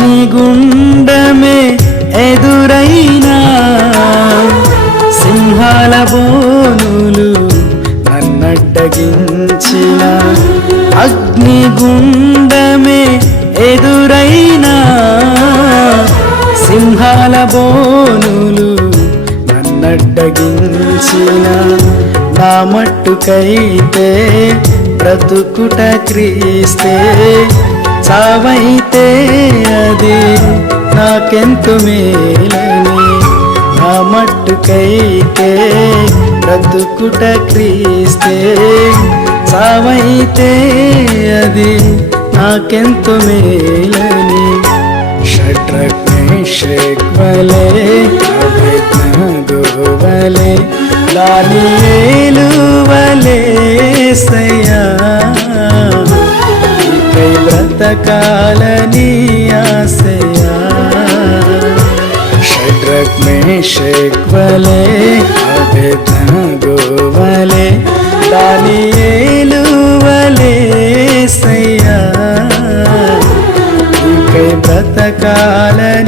అగ్నిగుండమే ఎదురైనా సింహాల బోనులు నన్నడ్డగించిన అగ్నిగుండమే ఎదురైనా సింహాల బోనులు నన్నడ్డగించిన నా మట్టుకైతే బ్రతుకుట క్రీస్తే చావైతే అది నాకెంతు మేలని? నా మట్టుకైతే బ్రతుకుట క్రీస్తే. చావైతే అది నాకెంతు మేలని? షట్రక్ మేషక్వలే అభిజ్ఞగోవలే లాలీ ఇకై బ్రతకాలని ఆశయా షడ్రక్ మేషక్వలే అభిజ్ఞగోవలే లాలియేలువలే సయ్యా నీకై బ్రతకాలని